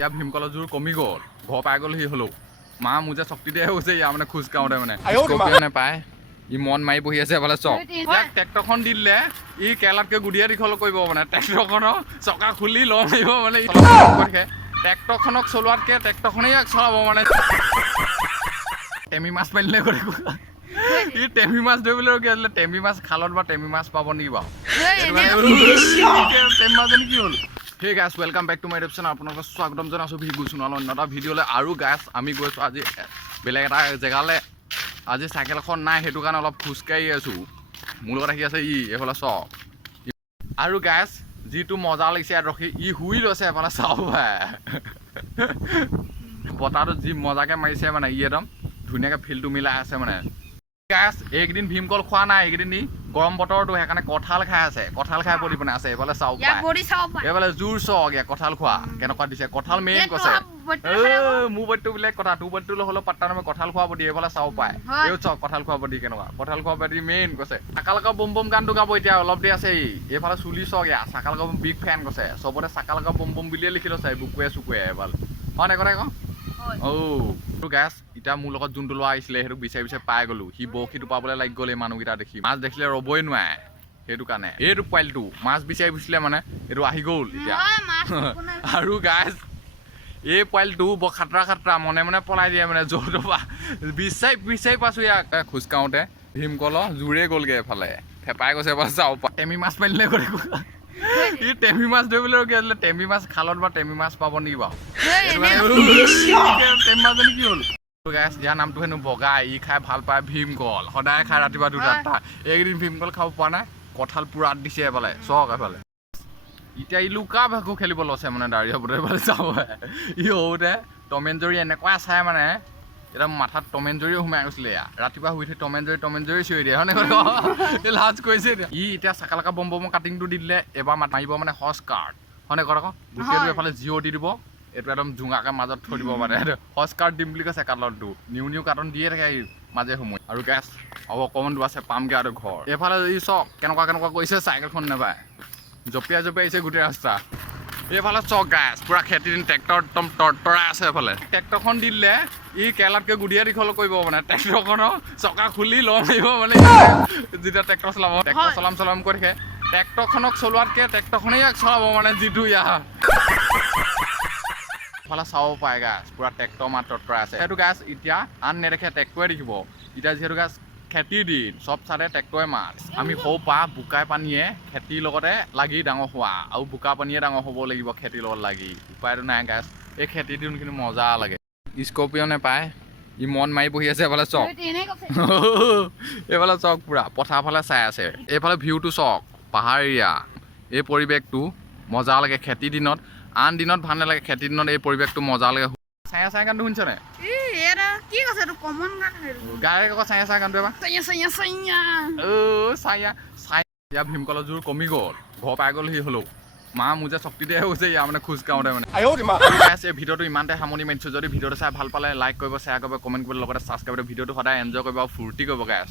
ইয়াৰ ভীমকলৰ জোৰ কমি গ'ল ঘৰ পাই গ'ল সি হ'লেও মা মোৰ যে শক্তি দিয়ে হৈছে ইয়াৰ মানে খোজ কাঢ়োতে মানে নাপায় ই মন মাৰি বহি আছে এফালে চক ইয়াক ট্ৰেক্টৰখন দি দিলে ই কেৰেলাতকৈ গুদিয়া দীঘল কৰিব মানে ট্ৰেক্টৰখনৰ চকা খুলি ল মাৰিব মানে ট্ৰেক্টৰখনক চলোৱাতকৈ ট্ৰেক্টৰখনেই ইয়াক চলাব মানে টেমি মাছ মাৰিলে কৰে ই টেমি মাছ ধৰিবলৈ ৰখি আছিলে টেমি মাছ খালত বা টেমি মাছ পাব নেকি বাৰু টেমি মাছজনী কি হ'ল Hey guys, welcome back to my YouTube channel. আপোনালোকক স্বাগতম জনাইছোঁ ভিডিঅ' চোনালৰ অন্য এটা ভিডিঅ'লৈ আৰু গাইছ আমি গৈছোঁ আজি বেলেগ এটা জেগালৈ আজি চাইকেলখন নাই সেইটো কাৰণে অলপ খোজকাঢ়ি আছোঁ মোৰ লগত আহি আছে ই এইফালে চাওক আৰু গাইছ যিটো মজা লাগিছে ইয়াত ৰখি ই শুই লৈছে এফালে চাওক বতাহটো যি মজাকৈ মাৰিছে মানে ই একদম ধুনীয়াকৈ ফিল্ডটো মিলাই আছে মানে গাইছ এইকেইদিন ভীমকল খোৱা নাই এইকেইদিন ই গৰম বতৰটো সেইকাৰণে কঁঠাল খাই আছে কঁঠাল খাই পৰি পিনে আছে এইফালে চাওক এইফালে জোৰ চক ইয়াত কঁঠাল খোৱা কেনেকুৱা দিছে কঁঠাল মেইন কৈছে মোৰ বৈটো বোলে কথা তোৰ বৈটো হ'লেও পাত্তা নামে কঁঠাল খোৱাব দিয়ে এইফালে চাওক পায় এই চক কঁঠাল খোৱাব দিয়ে কেনেকুৱা কঁঠাল খোৱাব দিয়ে মেইন কৈছে চাকালকা বম বম গানটো গাব এতিয়া অলপ দি আছে এইফালে চুলি চক ইয়াত চাকালকা বম বিগ ফেন কৈছে চবতে চাকালকা বম বম বুলিয়ে লিখি লৈছে বুকুৱে চুকুৱে এইফালে হয় নাই কথা কওঁ গাছ এতিয়া মোৰ লগত যোনটো ল'ৰা আহিছিলে সেইটো বিচাৰি বিচাৰি পাই গ'লো সি বৰশীটো পাবলৈ লাগি গ'ল এই মানুহকেইটা দেখি মাছ দেখিলে ৰ'বই নোৱাৰে সেইটো কাৰণে এইটো পোৱালিটো মাছ বিচাৰি ফুৰিছিলে মানে এইটো আহি গ'ল এতিয়া আৰু গাছ এই পোৱালিটো বৰ খাটৰা মনে মনে পলাই দিয়ে মানে য'ৰ পৰা বিচাৰি পাইছোঁ ইয়াক খোজ কাঢ়োতে ভীমকলৰ জোৰে গ'লগৈ এফালে ফেপাই গৈছে এবাৰ চাওঁ টেমি মাছ মাৰিলে কৰে ই টেমি মাছ ধৰিবলৈ ৰখি আছিলে টেমি মাছ খালত বা টেমি মাছ পাব নেকি বাৰু টেমি মাছজনী কি হ'ল গাইছ ইয়াৰ নামটো হেনো বগা ই খাই ভাল পায় ভীমকল সদায় খাই ৰাতিপুৱা 2টা এইকেইদিন ভীমকল খাব পৰা নাই কঁঠাল পুৰাত দিছে এফালে চক এফালে এতিয়া ই লুকা ভাকু খেলিব লৈছে মানে দাঁড়িয়ে হ'বলৈ এফালে চাব ই সৰুতে টম এণ্ড জেৰী এনেকুৱা চাই মানে একদম মাথাত টম এণ্ড জেৰী সোমাই গৈছিলে ৰাতিপুৱা শুই উঠি টম এণ্ড জেৰী চিঞৰি দিয়ে হয়নে লাজ কৰিছে ই এতিয়া চাকালাকা বম বমৰ কাটিংটো দি দিলে এবাৰ মাৰিব মানে হচ কাৰ্ড হয়নে কথা গোটেইটো এফালে জিঅ' দি দিব এইটো একদম জোঙাকৈ মাজত থৈ দিব মানে হচ কাৰ্ড দিম বুলি কৈছে কাৰ্টনটো নিউ কাৰ্টন দিয়ে থাকে মাজে সময় আৰু গেছ হ'ব অকণমান দূৰ আছে পামগৈ আৰু ঘৰ এইফালে ই চক কেনেকুৱা কৰিছে চাইকেলখন নাপায় জঁপিয়াই আহিছে গোটেই ৰাস্তা এইফালে চক গাছ পুৰা খেতি দিন ট্ৰেক্টৰ একদম তৰাই আছে এইফালে ট্ৰেক্টৰখন দি দিলে ই কেৰেলাতকৈ গুদিয়া দীঘল কৰিব মানে ট্ৰেক্টৰখনৰ চকা খুলি ল মাৰিব মানে যেতিয়া ট্ৰেক্টৰ চলাম কৰি থাকে ট্ৰেক্টৰখনক চলোৱাতকৈ ট্ৰেক্টৰখনেই ইয়াক চলাব মানে যিটো ইয়াৰ ফালে চাব পায় গাছ পুৰা ট্ৰেক্টৰ মাত্ৰ তৰাই আছে সেইটো গাছ এতিয়া আন নেদেখে ট্ৰেক্টৰে দেখিব এতিয়া যিহেতু গাছ খেতিৰ দিন চব চালে ট্ৰেক্টৰে মাছ আমি সৰু পৰা বোকাই পানীয়ে খেতিৰ লগতে লাগি ডাঙৰ হোৱা আৰু বোকা পানীয়ে ডাঙৰ হ'ব লাগিব খেতিৰ লগত লাগি উপায়টো নাই গাছ এই খেতিৰ দিন কিন্তু মজা লাগে স্কৰ্পিঅ'নে পায় ই মন মাৰি বহি আছে এইফালে চক এইফালে চক পুৰা পথাৰ ফালে চাই আছে এইফালে ভিউটো চক পাহাৰ এৰিয়া এই পৰিৱেশটো মজা লাগে খেতিৰ দিনত আন দিনত ভাল নালাগে খেতিৰ দিনত এই পৰিৱেশটো মজা লাগে চাই গানটো শুনিছ নে গাই আকৌ চাই গানটো এবাৰ চাই ভীমকলৰ জোৰ কমি গ'ল ঘৰ পাই গ'ল সি হ'লেও মা মোৰ যে শক্তি দিয়ে হৈছে ইয়াৰ মানে খোজ কাঢ়োতে মানে এই ভিডিঅ'টো ইমানতে সামৰণি মাৰিছোঁ যদি ভিডিঅ'টো চাই ভাল পালে লাইক কৰিব শ্বেয়াৰ কৰিব কমেণ্ট কৰিব লগতে ছাবস্ক্ৰাইব কৰিব ভিডিঅ'টো সদায় এনজয় কৰিব আৰু ফূৰ্তি কৰিব গাইছ